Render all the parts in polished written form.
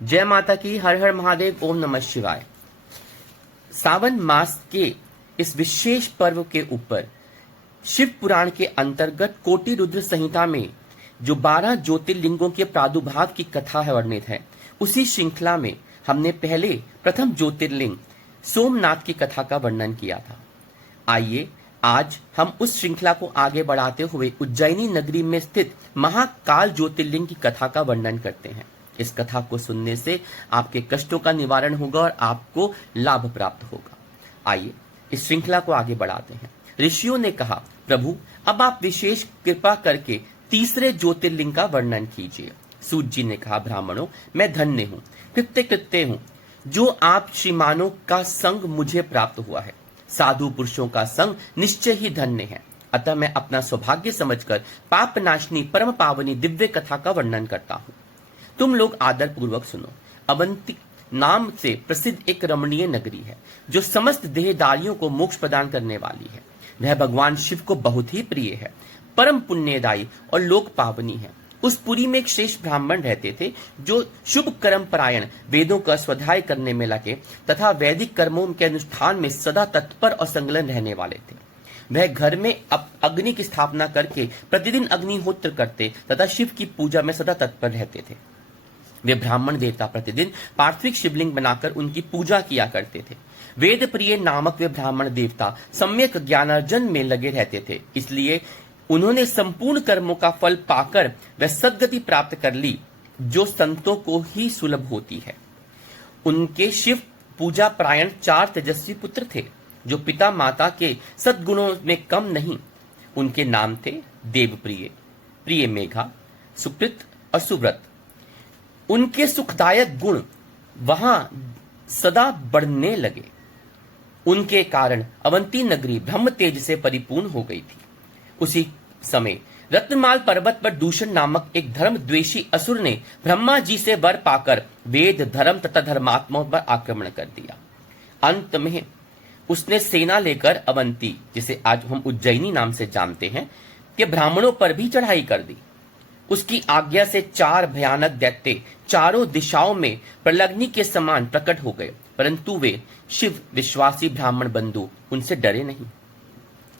जय माता की। हर हर महादेव। ओम नमः शिवाय। सावन मास के इस विशेष पर्व के ऊपर शिव पुराण के अंतर्गत कोटि रुद्र संहिता में जो 12 ज्योतिर्लिंगों के प्रादुर्भाव की कथा है वर्णित है, उसी श्रृंखला में हमने पहले प्रथम ज्योतिर्लिंग सोमनाथ की कथा का वर्णन किया था। आइए आज हम उस श्रृंखला को आगे बढ़ाते हुए उज्जैनी नगरी में स्थित महाकाल ज्योतिर्लिंग की कथा का वर्णन करते हैं। इस कथा को सुनने से आपके कष्टों का निवारण होगा और आपको लाभ प्राप्त होगा। आइए इस श्रृंखला को आगे बढ़ाते हैं। ऋषियों ने कहा, प्रभु अब आप विशेष कृपा करके तीसरे ज्योतिर्लिंग का वर्णन कीजिए। सूत जी ने कहा, ब्राह्मणों मैं धन्य हूँ, कृत्य हूँ जो आप श्रीमानों का संग मुझे प्राप्त हुआ है। साधु पुरुषों का संग निश्चय ही धन्य है। अतः मैं अपना सौभाग्य समझकर पाप नाशनी परम पावनी दिव्य कथा का वर्णन करता हूँ। तुम लोग आदर पूर्वक सुनो। अवंती नाम से प्रसिद्ध एक रमणीय नगरी है जो समस्त देहदारियों को मोक्ष प्रदान करने वाली है। वह भगवान शिव को बहुत ही प्रिय है, परम पुण्यदायी और लोक पावनी है। उस पुरी में एक श्रेष्ठ ब्राह्मण रहते थे जो शुभ कर्म परायण, वेदों का स्वाध्याय करने में लगे तथा वैदिक कर्मों के अनुष्ठान में सदा तत्पर और संलग्न रहने वाले थे। वह घर में अग्नि की स्थापना करके प्रतिदिन अग्निहोत्र करते तथा शिव की पूजा में सदा तत्पर रहते थे। वे ब्राह्मण देवता प्रतिदिन पार्थिव शिवलिंग बनाकर उनकी पूजा किया करते थे। वेद प्रिय नामक वे ब्राह्मण देवता सम्यक ज्ञानार्जन में लगे रहते थे, इसलिए उन्होंने संपूर्ण कर्मों का फल पाकर वह सद्गति प्राप्त कर ली जो संतों को ही सुलभ होती है। उनके शिव पूजा परायण 4 तेजस्वी पुत्र थे जो पिता माता के सद्गुणों में कम नहीं। उनके नाम थे देवप्रिय, प्रिय मेघा, सुकृत और सुव्रत। उनके सुखदायक गुण वहां सदा बढ़ने लगे। उनके कारण अवंती नगरी ब्रह्म तेज से परिपूर्ण हो गई थी। उसी समय रत्नमाल पर्वत पर दूषण नामक एक धर्म द्वेषी असुर ने ब्रह्मा जी से वर पाकर वेद, धर्म तथा धर्मात्माओं पर आक्रमण कर दिया। अंत में उसने सेना लेकर अवंती, जिसे आज हम उज्जैनी नाम से जानते हैं, के ब्राह्मणों पर भी चढ़ाई कर दी। उसकी आज्ञा से 4 भयानक दैत्य चारों दिशाओं में प्रलग्नि के समान प्रकट हो गए, परंतु वे शिव विश्वासी ब्राह्मण बंधु उनसे डरे नहीं।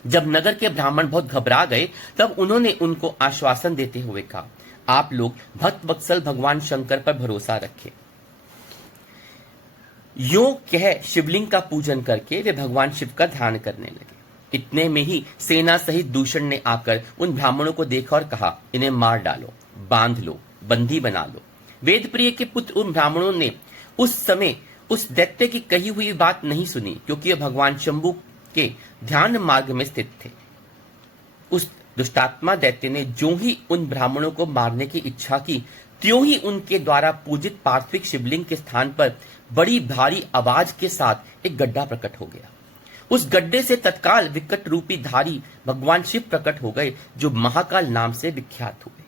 जब नगर के ब्राह्मण बहुत घबरा गए तब उन्होंने उनको आश्वासन देते हुए कहा, आप लोग भक्त वत्सल भगवान शंकर पर भरोसा रखें। यो कह शिवलिंग का पूजन करके वे भगवान शिव का ध्यान करने लगे। इतने में ही सेना सहित दूषण ने आकर उन ब्राह्मणों को देखा और कहा, इन्हें मार डालो, बांध लो, बंदी बना लो। वेदप्रिय के पुत्र उन ब्राह्मणों ने उस समय उस दैत्य की कही हुई बात नहीं सुनी, क्योंकि वे भगवान शंभु के ध्यान मार्ग में स्थित थे। उस दुष्टात्मा दैत्य ने जो ही उन ब्राह्मणों को मारने की इच्छा की, त्यों ही उनके द्वारा पूजित पार्थिव शिवलिंग के स्थान पर बड़ी भारी आवाज के साथ एक गड्ढा प्रकट हो गया। उस गड्ढे से तत्काल विकट रूपी धारी भगवान शिव प्रकट हो गए जो महाकाल नाम से विख्यात हुए।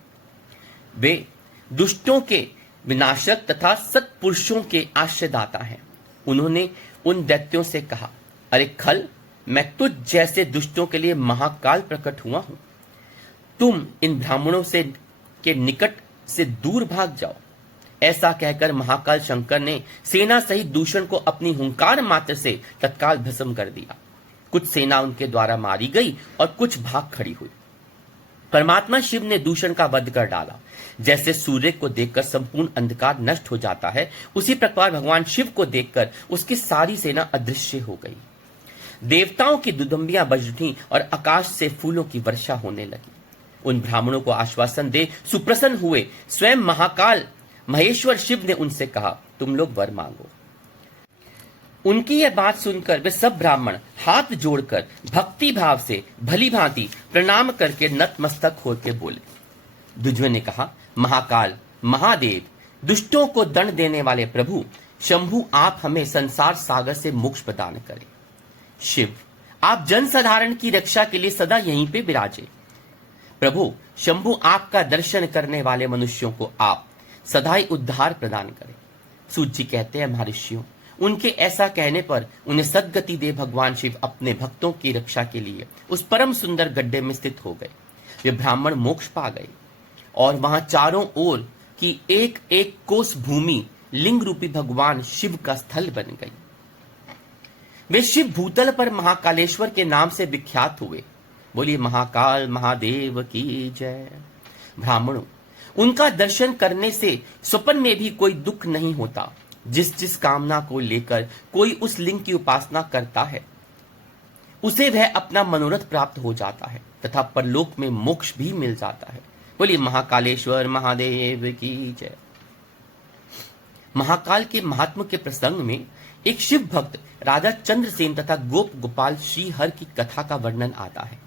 वे दुष्टों के विनाशक तथा सत्पुरुषों के आश्रयदाता हैं। उन्होंने उन दैत्यों से कहा, अरे खल, मैं तुझ जैसे दुष्टों के लिए महाकाल प्रकट हुआ हूं। तुम इन ब्राह्मणों से के निकट से दूर भाग जाओ। ऐसा कहकर महाकाल शंकर ने सेना सहित दूषण को अपनी हुंकार मात्र से तत्काल भस्म कर दिया। कुछ सेना उनके द्वारा मारी गई और कुछ भाग खड़ी हुई। परमात्मा शिव ने दूषण का वध कर डाला। जैसे सूर्य को देखकर संपूर्ण अंधकार नष्ट हो जाता है, उसी प्रकार भगवान शिव को देखकर उसकी सारी सेना अदृश्य हो गई। देवताओं की दुदुम्बियां बज उठी और आकाश से फूलों की वर्षा होने लगी। उन ब्राह्मणों को आश्वासन दे सुप्रसन्न हुए स्वयं महाकाल महेश्वर शिव ने उनसे कहा, तुम लोग वर मांगो। उनकी यह बात सुनकर वे सब ब्राह्मण हाथ जोड़कर भक्ति भाव से भली भांति प्रणाम करके नतमस्तक होकर बोले। दुज्जवे ने कहा, महाकाल, महादेव, दुष्टों को दंड देने वाले प्रभु शंभु, आप हमें संसार सागर से मोक्ष प्रदान करें। शिव, आप जन साधारण की रक्षा के लिए सदा यहीं पे विराजे। प्रभु शंभु, आपका दर्शन करने वाले मनुष्यों को आप सदा ही उद्धार प्रदान करें। सूत जी कहते हैं, महर्षियों, उनके ऐसा कहने पर उन्हें सद्गति दे भगवान शिव अपने भक्तों की रक्षा के लिए उस परम सुंदर गड्ढे में स्थित हो गए। वे ब्राह्मण मोक्ष पा गए और वहां चारों ओर की एक एक कोस भूमि लिंग रूपी भगवान शिव का स्थल बन गई। वे शिव भूतल पर महाकालेश्वर के नाम से विख्यात हुए। बोलिए महाकाल महादेव की जय। ब्राह्मणों, उनका दर्शन करने से स्वप्न में भी कोई दुख नहीं होता। जिस जिस कामना को लेकर कोई उस लिंग की उपासना करता है, उसे वह अपना मनोरथ प्राप्त हो जाता है तथा परलोक में मोक्ष भी मिल जाता है। बोलिए महाकालेश्वर महादेव की जय। महाकाल के महात्मा के प्रसंग में एक शिव भक्त राजा चंद्रसेन तथा गोप गोपाल श्रीहर की कथा का वर्णन आता है।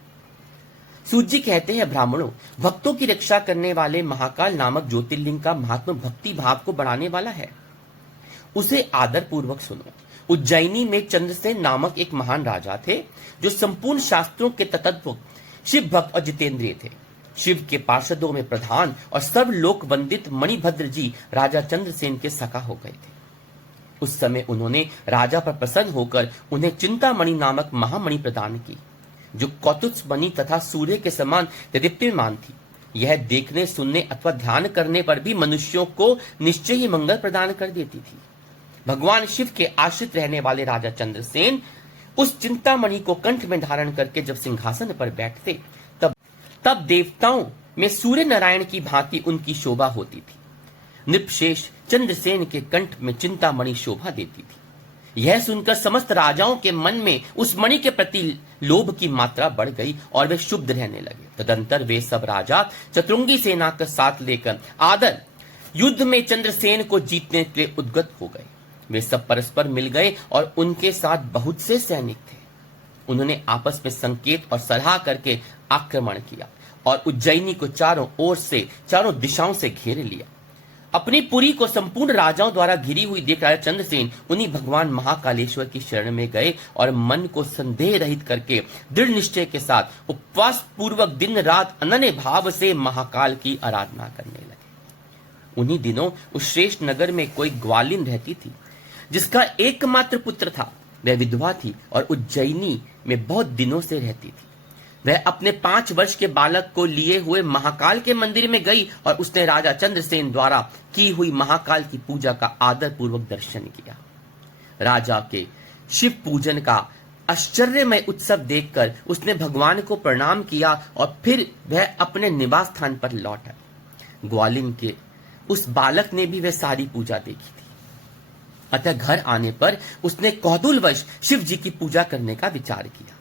सूत जी कहते हैं, ब्राह्मणों, भक्तों की रक्षा करने वाले महाकाल नामक ज्योतिर्लिंग का महात्मा भक्ति भाव को बढ़ाने वाला है। उसे आदर पूर्वक सुनो। उज्जैनी में चंद्रसेन नामक एक महान राजा थे जो संपूर्ण शास्त्रों के तत्व शिव भक्त और जितेंद्रिय थे। शिव के पार्षदों में प्रधान और सर्वलोक वंदित मणिभद्र जी राजा चंद्रसेन के सखा हो गए थे। उस समय उन्होंने राजा पर प्रसन्न होकर उन्हें चिंतामणि नामक महामणि प्रदान की, जो कौतुक मणि तथा सूर्य के समान दीप्यमान थी। यह देखने, सुनने अथवा ध्यान करने पर भी मनुष्यों को निश्चय ही मंगल प्रदान कर देती थी। भगवान शिव के आश्रित रहने वाले राजा चंद्रसेन उस चिंतामणि को कंठ में धारण करके जब सिंहासन पर बैठते, तब देवताओं में सूर्य नारायण की भांति उनकी शोभा होती थी। नृपशेष चंद्रसेन के कंठ में चिंतामणि शोभा देती थी। यह सुनकर समस्त राजाओं के मन में उस मणि के प्रति लोभ की मात्रा बढ़ गई और वे शुद्ध रहने लगे। तदंतर वे सब राजा चतुरंगी सेना के साथ लेकर आदर युद्ध में चंद्रसेन को जीतने के लिए उद्गत हो गए। वे सब परस्पर मिल गए और उनके साथ बहुत से सैनिक थे। उन्होंने आपस में संकेत और सलाह करके आक्रमण किया और उज्जैनी को चारों दिशाओं से घेर लिया। अपनी पुरी को संपूर्ण राजाओं द्वारा घिरी हुई देख राजा चंद्रसेन उन्हीं भगवान महाकालेश्वर की शरण में गए और मन को संदेह रहित करके दृढ़ निश्चय के साथ उपवास पूर्वक दिन रात अनन्य भाव से महाकाल की आराधना करने लगे। उन्हीं दिनों उस श्रेष्ठ नगर में कोई ग्वालिन रहती थी, जिसका एकमात्र पुत्र था। वह विधवा थी और उज्जैनी में बहुत दिनों से रहती थी। वह अपने 5 वर्ष के बालक को लिए हुए महाकाल के मंदिर में गई और उसने राजा चंद्रसेन द्वारा की हुई महाकाल की पूजा का आदर पूर्वक दर्शन किया। राजा के शिव पूजन का आश्चर्यमय उत्सव देखकर उसने भगवान को प्रणाम किया और फिर वह अपने निवास स्थान पर लौटा। ग्वालिन के उस बालक ने भी वह सारी पूजा देखी थी। अतः घर आने पर उसने कौतूहलवश शिव जी की पूजा करने का विचार किया।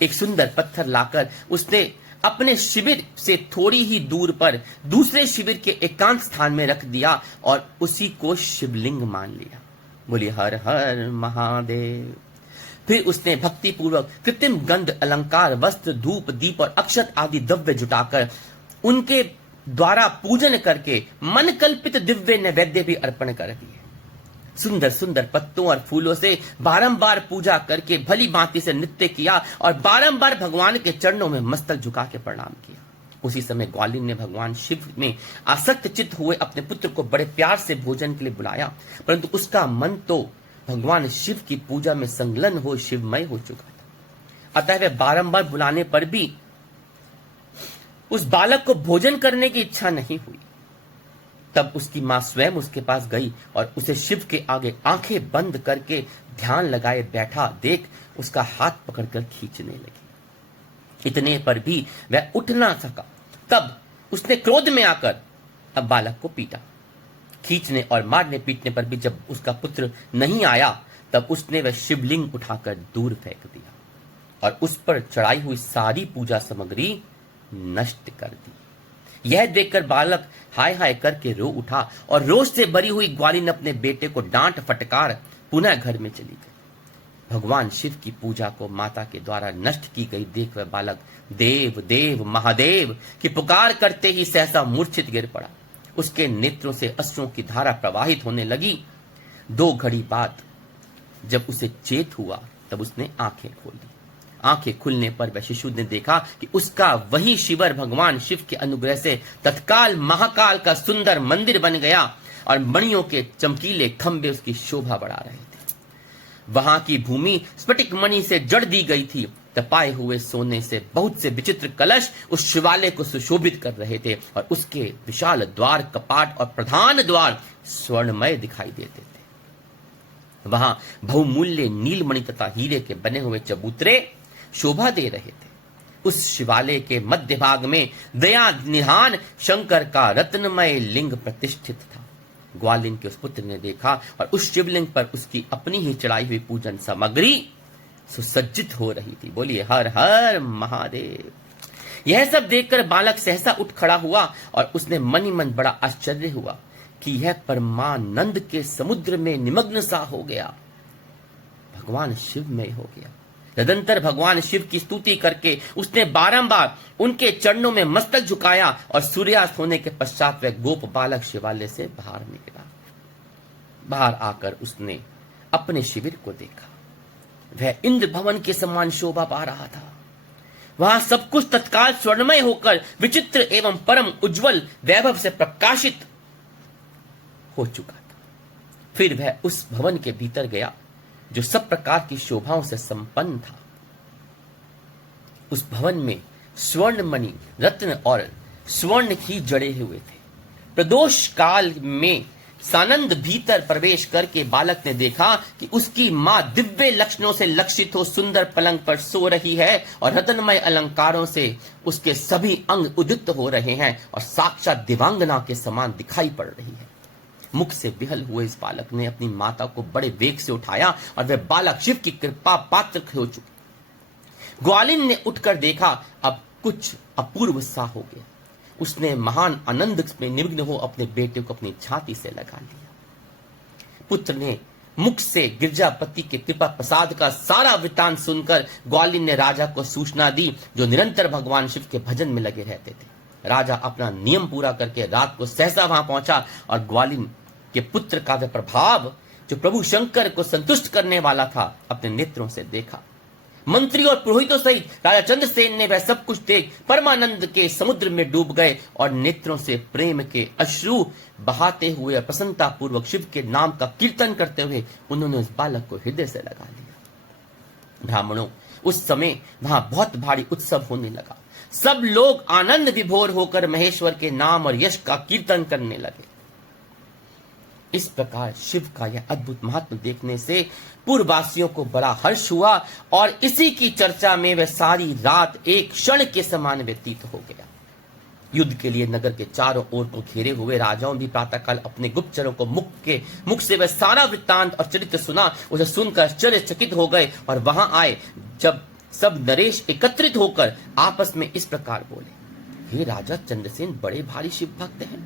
एक सुंदर पत्थर लाकर उसने अपने शिविर से थोड़ी ही दूर पर दूसरे शिविर के एकांत स्थान में रख दिया और उसी को शिवलिंग मान लिया। बोलिए हर हर महादेव। फिर उसने भक्ति पूर्वक कृत्रिम गंध, अलंकार, वस्त्र, धूप, दीप और अक्षत आदि द्रव्य जुटाकर उनके द्वारा पूजन करके मन कल्पित दिव्य नैवेद्य भी अर्पण कर दिए। सुंदर सुंदर पत्तों और फूलों से बारंबार पूजा करके भली भांति से नृत्य किया और बारंबार भगवान के चरणों में मस्तक झुका के प्रणाम किया। उसी समय ग्वालिन ने भगवान शिव में आसक्त चित्त हुए अपने पुत्र को बड़े प्यार से भोजन के लिए बुलाया, परंतु उसका मन तो भगवान शिव की पूजा में संलग्न हो शिवमय हो चुका था। अतः वह बारंबार बुलाने पर भी उस बालक को भोजन करने की इच्छा नहीं हुई। तब उसकी मां स्वयं उसके पास गई और उसे शिव के आगे आंखें बंद करके ध्यान लगाए बैठा देख उसका हाथ पकड़कर खींचने लगी। इतने पर भी वह उठ ना सका। तब उसने क्रोध में आकर अब बालक को पीटा। खींचने और मारने पीटने पर भी जब उसका पुत्र नहीं आया, तब उसने वह शिवलिंग उठाकर दूर फेंक दिया और उस पर चढ़ाई हुई सारी पूजा सामग्री नष्ट कर दी। यह देखकर बालक हाय हाय करके रो उठा और रोष से भरी हुई ग्वालिन अपने बेटे को डांट फटकार पुनः घर में चली गई। भगवान शिव की पूजा को माता के द्वारा नष्ट की गई देख वह बालक देव देव महादेव की पुकार करते ही सहसा मूर्छित गिर पड़ा। उसके नेत्रों से अश्रुओं की धारा प्रवाहित होने लगी। 2 घड़ी बाद जब उसे चेत हुआ, तब उसने आंखें खोली। आंखें खुलने पर वह शिशु ने देखा कि उसका वही शिविर भगवान शिव के अनुग्रह से तत्काल महाकाल का सुंदर मंदिर बन गया और मणियों के चमकीले खंभे उसकी शोभा बढ़ा रहे थे। वहां की भूमि स्फटिक मणि से जड़ दी गई थी। तपाए हुए सोने से बहुत से विचित्र कलश उस शिवालय को सुशोभित कर रहे थे और उसके विशाल द्वार, कपाट और प्रधान द्वार स्वर्णमय दिखाई देते थे। वहां बहुमूल्य नीलमणि तथा हीरे के बने हुए चबूतरे शोभा दे रहे थे। उस शिवालय के मध्य भाग में दया निधान शंकर का रत्नमय लिंग प्रतिष्ठित था। ग्वालिन के उस पुत्र ने देखा और उस शिवलिंग पर उसकी अपनी ही चढ़ाई हुई पूजन सामग्री सुसज्जित हो रही थी। बोलिए हर हर महादेव। यह सब देखकर बालक सहसा उठ खड़ा हुआ और उसने मन ही मन बड़ा आश्चर्य हुआ कि यह परमानंद के समुद्र में निमग्न सा हो गया, भगवान शिव में हो गया। तदंतर भगवान शिव की स्तुति करके उसने बारंबार उनके चरणों में मस्तक झुकाया और सूर्यास्त होने के पश्चात वह गोप बालक शिवालय से बाहर निकला। बाहर आकर उसने अपने शिविर को देखा। वह इंद्र भवन के समान शोभा पा रहा था। वहां सब कुछ तत्काल स्वर्णमय होकर विचित्र एवं परम उज्जवल वैभव से प्रकाशित हो चुका था। फिर वह उस भवन के भीतर गया जो सब प्रकार की शोभाओं से संपन्न था। उस भवन में स्वर्ण मणि रत्न और स्वर्ण ही जड़े हुए थे। प्रदोष काल में सानंद भीतर प्रवेश करके बालक ने देखा कि उसकी मां दिव्य लक्षणों से लक्षित हो सुंदर पलंग पर सो रही है और रत्नमय अलंकारों से उसके सभी अंग उदित हो रहे हैं और साक्षात दिवांगना के समान दिखाई पड़ रही है। मुख से विहल हुए इस बालक ने अपनी माता को बड़े वेग से उठाया और वह बालक शिव की कृपा पात्र हो चुका। ग्वालिन ने उठकर देखा, अब कुछ अपूर्व सा हो गया। उसने महान आनंद में निमग्न हो अपने बेटे को अपनी छाती से लगा लिया। पुत्र ने मुख से गिरजापति के कृपा प्रसाद का सारा वृत्तांत सुनकर ग्वालिन ने राजा को सूचना दी, जो निरंतर भगवान शिव के भजन में लगे रहते थे। राजा अपना नियम पूरा करके रात को सहसा वहां पहुंचा और ग्वालिन के पुत्र का वह प्रभाव जो प्रभु शंकर को संतुष्ट करने वाला था अपने नेत्रों से देखा। मंत्री और पुरोहितों सहित राजा चंद्रसेन ने वह सब कुछ देख परमानंद के समुद्र में डूब गए और नेत्रों से प्रेम के अश्रु बहाते हुए प्रसन्नता पूर्वक शिव के नाम का कीर्तन करते हुए उन्होंने उस बालक को हृदय से लगा लिया। ब्राह्मणों, उस समय वहां बहुत भारी उत्सव होने लगा। सब लोग आनंद विभोर होकर महेश्वर के नाम और यश का कीर्तन करने लगे। इस प्रकार शिव का यह अद्भुत महात्म देखने से पूर्ववासियों को बड़ा हर्ष हुआ और इसी की चर्चा में वह सारी रात एक क्षण के समान व्यतीत हो गया। युद्ध के लिए नगर के चारों ओर को घेरे हुए राजाओं भी प्रातःकाल अपने गुप्तचरों को मुख से वह सारा वृत्तांत और चरित्र सुना। उसे सुनकर आश्चर्यचकित हो गए और वहां आए। जब सब नरेश एकत्रित होकर आपस में इस प्रकार बोले, हे राजा चंद्रसेन बड़े भारी शिव भक्त हैं,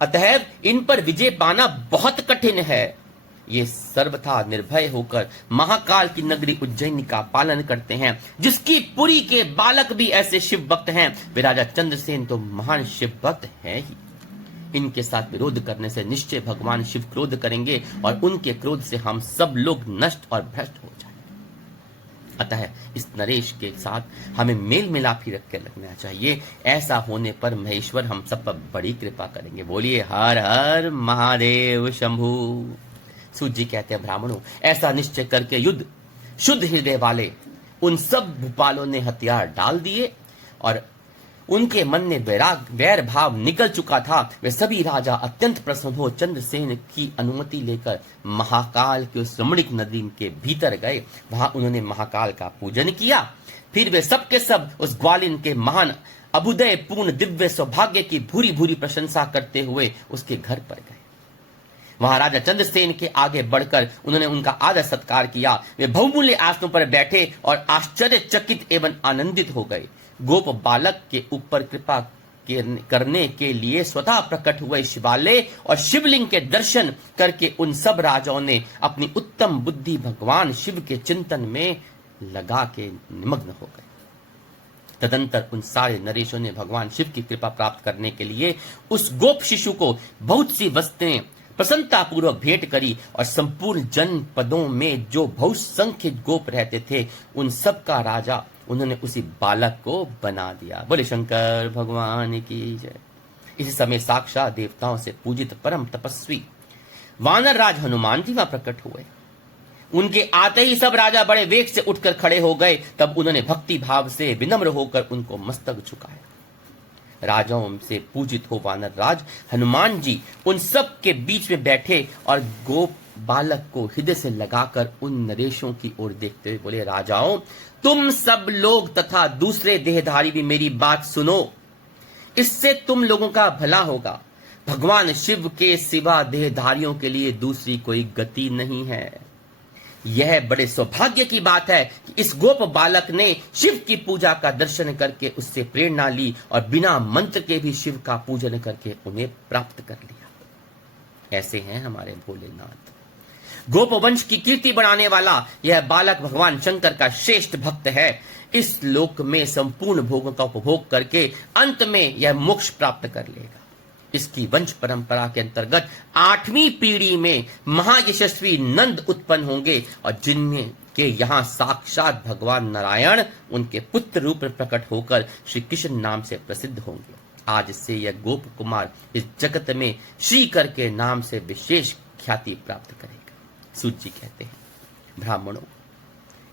अतएव इन पर विजय पाना बहुत कठिन है। ये सर्वथा निर्भय होकर महाकाल की नगरी उज्जैन का पालन करते हैं, जिसकी पुरी के बालक भी ऐसे शिव भक्त हैं। वे राजा चंद्रसेन तो महान शिव भक्त हैं ही। इनके साथ विरोध करने से निश्चय भगवान शिव क्रोध करेंगे और उनके क्रोध से हम सब लोग नष्ट और भ्रष्ट हो जाएंगे। अतः इस नरेश के साथ हमें मेल मिलाप ही रख के लगना चाहिए। ऐसा होने पर महेश्वर हम सब पर बड़ी कृपा करेंगे। बोलिए हर हर महादेव शंभु। सूत जी कहते हैं, ब्राह्मणों, ऐसा निश्चय करके युद्ध शुद्ध हृदय वाले उन सब भूपालों ने हथियार डाल दिए और उनके मन में वैर भाव निकल चुका था। वे सभी राजा अत्यंत प्रसन्न हो चंद्रसेन की अनुमति लेकर महाकाल के उस रमणीक नदी के भीतर गए। वहां उन्होंने महाकाल का पूजन किया। फिर वे सब के सब उस ग्वालिन के महान अभुदय पूर्ण दिव्य सौभाग्य की भूरी भूरी प्रशंसा करते हुए उसके घर पर गए। वहां राजा चंद्रसेन के आगे बढ़कर उन्होंने उनका आदर सत्कार किया। वे बहुमूल्य आसनों पर बैठे और आश्चर्यचकित एवं आनंदित हो गए। गोप बालक के ऊपर कृपा करने के लिए स्वतः प्रकट हुए शिवालय और शिवलिंग के दर्शन करके उन सब राजाओं ने अपनी उत्तम बुद्धि भगवान शिव के चिंतन में लगा के निमग्न हो गए। तदंतर उन सारे नरेशों ने भगवान शिव की कृपा प्राप्त करने के लिए उस गोप शिशु को बहुत सी वस्तुएं प्रसन्नता पूर्वक भेंट करी और संपूर्ण जनपदों में जो बहुसंख्य गोप रहते थे उन सब का राजा उन्होंने उसी बालक को बना दिया। बोले शंकर भगवान की जय। इस समय साक्षात देवताओं से पूजित परम तपस्वी वानर राज हनुमान जी वहां प्रकट हुए। उनके आते ही सब राजा बड़े वेग से उठकर खड़े हो गए। तब उन्होंने भक्ति भाव से विनम्र होकर उनको मस्तक झुकाया। राजाओं से पूजित हो वानर राज हनुमान जी उन सब के बीच में बैठे और गोप बालक को हृदय से लगाकर उन नरेशों की ओर देखते हुए बोले, राजाओं, तुम सब लोग तथा दूसरे देहधारी भी मेरी बात सुनो, इससे तुम लोगों का भला होगा। भगवान शिव के सिवा देहधारियों के लिए दूसरी कोई गति नहीं है। यह बड़े सौभाग्य की बात है कि इस गोप बालक ने शिव की पूजा का दर्शन करके उससे प्रेरणा ली और बिना मंत्र के भी शिव का पूजन करके उन्हें प्राप्त कर लिया। ऐसे हैं हमारे भोलेनाथ। गोप वंश की कीर्ति बढ़ाने वाला यह बालक भगवान शंकर का श्रेष्ठ भक्त है। इस लोक में संपूर्ण भोगों का उपभोग करके अंत में यह मोक्ष प्राप्त कर लेगा। इसकी वंश परंपरा के अंतर्गत 8वीं पीढ़ी में महायशस्वी नंद उत्पन्न होंगे और जिनमें के यहाँ साक्षात भगवान नारायण उनके पुत्र रूप में प्रकट होकर श्री कृष्ण नाम से प्रसिद्ध होंगे। आज से यह गोप कुमार इस जगत में श्रीकर के नाम से विशेष ख्याति प्राप्त करेगा। सूत जी कहते हैं, ब्राह्मणों,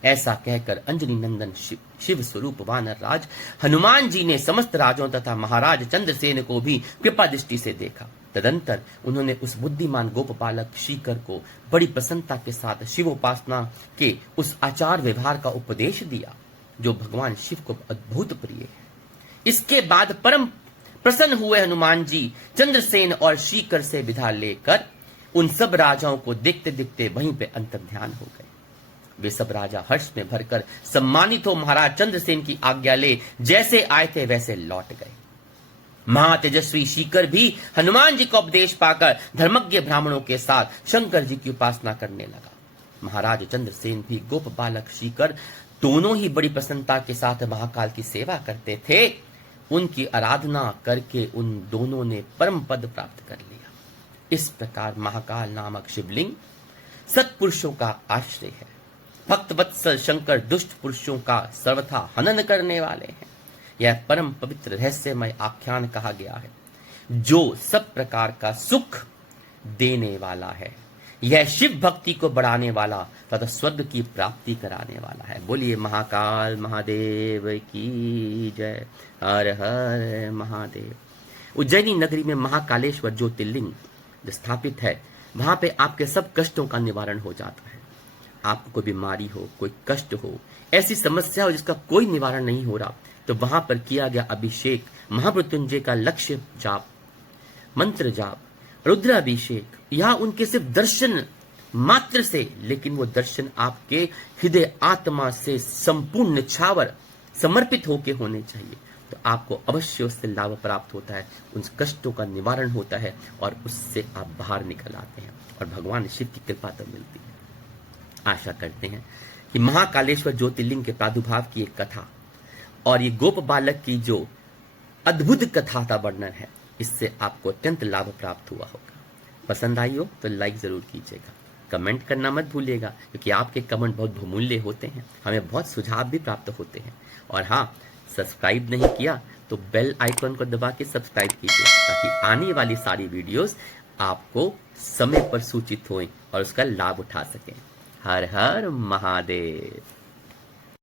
ऐसा कहकर अंजनी नंदन शिव स्वरूप वानर राज हनुमान जी ने समस्त राजों तथा महाराज चंद्रसेन को भी कृपा दृष्टि से देखा। तदंतर उन्होंने उस बुद्धिमान गोप बालक श्रीकर को बड़ी प्रसन्नता के साथ शिवोपासना के उस आचार व्यवहार का उपदेश दिया जो भगवान शिव को अद्भुत प्रिय है। इसके बाद परम प्रसन्न हुए हनुमान जी चंद्रसेन और श्रीकर से विदा लेकर उन सब राजाओं को देखते देखते वहीं पे अंतर्ध्यान हो गए। वे सब राजा हर्ष में भरकर सम्मानित हो महाराज चंद्रसेन की आज्ञा ले जैसे आए थे वैसे लौट गए। महातेजस्वी श्रीकर भी हनुमान जी का उपदेश पाकर धर्मज्ञ ब्राह्मणों के साथ शंकर जी की उपासना करने लगा। महाराज चंद्रसेन भी गोप बालक श्रीकर दोनों ही बड़ी प्रसन्नता के साथ महाकाल की सेवा करते थे। उनकी आराधना करके उन दोनों ने परम पद प्राप्त कर लिया। इस प्रकार महाकाल नामक शिवलिंग सत्पुरुषों का आश्रय है। भक्त वत्सल शंकर दुष्ट पुरुषों का सर्वथा हनन करने वाले हैं। यह परम पवित्र रहस्यमय आख्यान कहा गया है जो सब प्रकार का सुख देने वाला है। यह शिव भक्ति को बढ़ाने वाला तथा स्वर्ग की प्राप्ति कराने वाला है। बोलिए महाकाल महादेव की जय। हर हर महादेव। उज्जैनी नगरी में महाकालेश्वर ज्योतिर्लिंग स्थापित है। वहां पे आपके सब कष्टों का निवारण हो जाता है। आपको कोई बीमारी हो, कोई कष्ट हो, ऐसी समस्या हो जिसका कोई निवारण नहीं हो रहा, तो वहां पर किया गया अभिषेक, महामृत्युंजय का लक्ष्य जाप, मंत्र जाप, रुद्राभिषेक, यहाँ उनके सिर्फ दर्शन मात्र से, लेकिन वो दर्शन आपके हृदय आत्मा से संपूर्ण निछावर समर्पित होके होने चाहिए, तो आपको अवश्य उससे लाभ प्राप्त होता है, उन कष्टों का निवारण होता है और उससे आप बाहर निकल आते हैं और भगवान शिव की कृपा तो मिलती है। आशा करते हैं कि महाकालेश्वर ज्योतिर्लिंग के प्रादुर्भाव की एक कथा और ये गोप बालक की जो अद्भुत कथा का वर्णन है, इससे आपको अत्यंत लाभ प्राप्त हुआ होगा। पसंद आई हो तो लाइक जरूर कीजिएगा, कमेंट करना मत भूलिएगा, क्योंकि आपके कमेंट बहुत बहुमूल्य होते हैं, हमें बहुत सुझाव भी प्राप्त होते हैं। और हाँ, सब्सक्राइब नहीं किया तो बेल आइकन को दबा के सब्सक्राइब कीजिए ताकि आने वाली सारी वीडियोस आपको समय पर सूचित हों और उसका लाभ उठा सकें। हर हर महादेव।